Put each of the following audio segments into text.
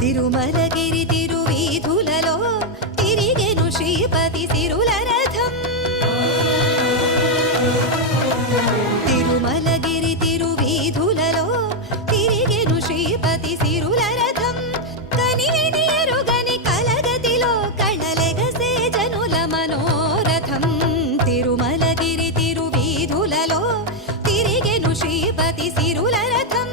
తిరుమలగిరి తిరువీధులలో తిరిగెను శ్రీపతి సిరుల రథం. తిరుమలగిరి తిరువీధులలో తిరిగెను శ్రీపతి సిరుల రథం. కనివిని ఎరుగని కలగతిలో కళలెగసే జనుల మనోరథం. తిరుమలగిరి తిరువీధులలో తిరిగెను శ్రీపతి సిరుల రథం.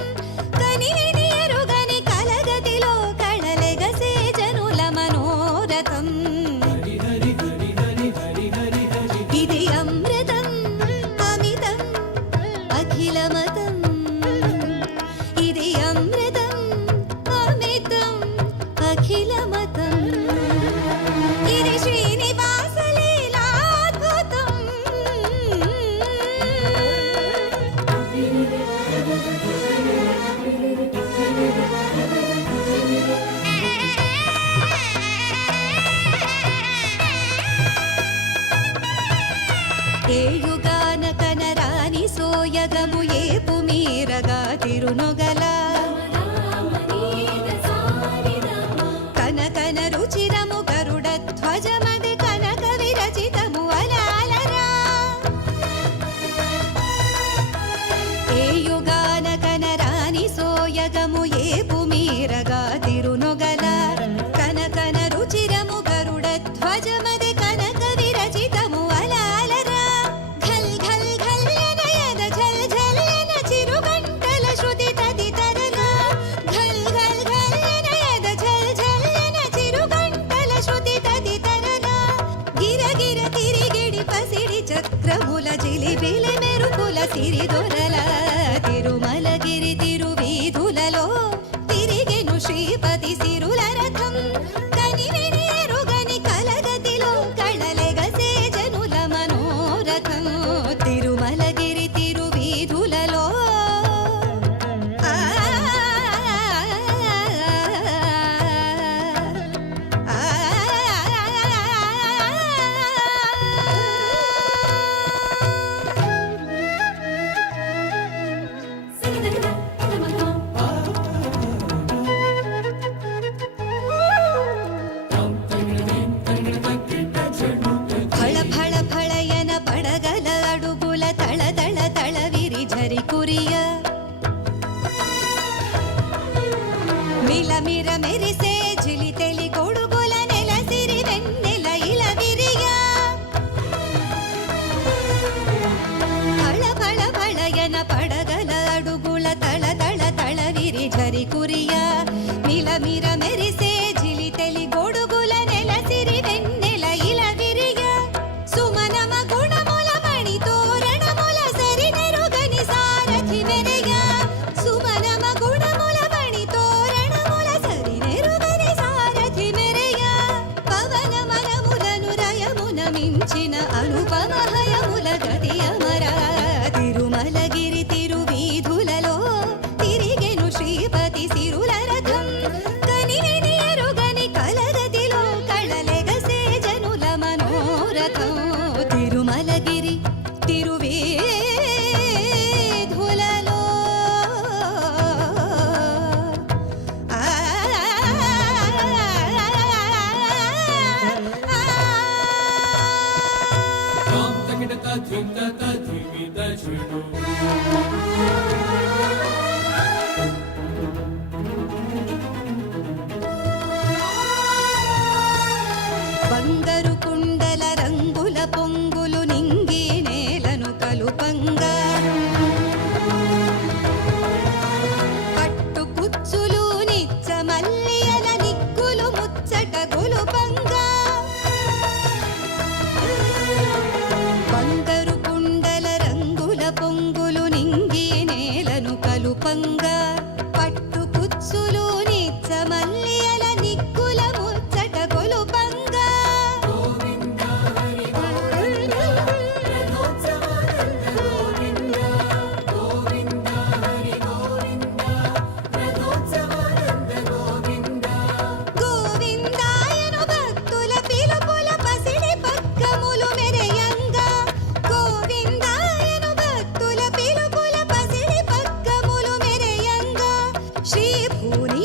కనివిని ఎరుగని కలగతిలో కళలెగసే జనుల మనోరథం. ఇది అమృతం అమితం అఖిలమతం. ఇది అమృతం అమితం అఖిలమతం. ఇది శ్రీనివాస లీలాద్భుతం. ఏయుగాన కనరాని సోయగము ఏపు మీరగా తిరునొగల. కనకన రుచిరము గరుడ ధ్వజమది కనక విరచితము అలాలరా. ఏయుగాన కనరాని సోయగము ఏపు మీరగా తిరునొగల. కనకన రుచిరము గరుడ ధ్వజమది కనక విరచితము అలాలరా. ఘల్ ఘల్ ఘల్యనయద ఝల్ ఝల్యన చిరుగంటల శృతి తదితరల. ఘల్ ఘల్ ఘల్యనయద ఝల్ ఝల్యన చిరుగంటల శృతి తదితరల. గిరగిర తిరిగిడి పసిడి చక్రముల జిలిబిలి మెరుపుల సిరిదొరల. తిరుమలగిరి తిరువీధులలో తిరిగెను శ్రీపతి సిరుల రథం. కనివిని ఎరుగని కలగతిలో కళలెగసే జనుల మనోరథం. తిరుమలగిరి తిరువీధులలో ఆ ఫళ ఫళ ఫళయన పడగల అడుగుల తళదళ తళవిరి ఝరి కురియ. మిలమిర మెరిసే జిలి తెలి కొడుగుల నెలసిరి వెన్నెల ఇల విరియ. ఫళ ఫళ ఫళయన పడగల అడుగుల తళదళ తళవిరి ఝరి కురియ. మిలమిర మెరిసే జిలి తెలి గొడుగుల నెలసిరి వెన్నెల ఇల విరియ. సుమనమ గుణముల మణి తోరణముల సరి నెరుగని సారథి మెరయ. సుమనమ గుణముల మణి తోరణముల సరి నెరుగని సారథి మెరయ. పవన మనములను రయమున మించిన అనుపమ హయముల గతి అమర. తిరుమలగిరి తిరువీధులలో తిరిగెను శ్రీపతి సిరుల రథం. కనివిని ఎరుగని కలగతిలో కళలెగసే జనుల మనోరథం. తిరుమలగిరి తిరువీధులలో ఆ బంగారు కుండల రంగుల పొంగులు నింగి నేలను కలుపంగా. పట్టు కుచ్చులు నిచ్చ మల్లియల నిక్కులు ముచ్చట గులుపంగా. బంగారు కుండల రంగుల పొంగులు నింగి నేలను కలుపంగా. పట్టు కుచ్చులు నిచ్చ మల్లియల నిక్కుల ముచ్చట గొలుపంగా. గోవిందాయను భక్తుల పిలుపుల పసిడి పక్కములు మెరయంగా. గోవిందాయను భక్తుల పిలుపుల పసిడి పక్కములు మెరయంగా. శ్రీ భూని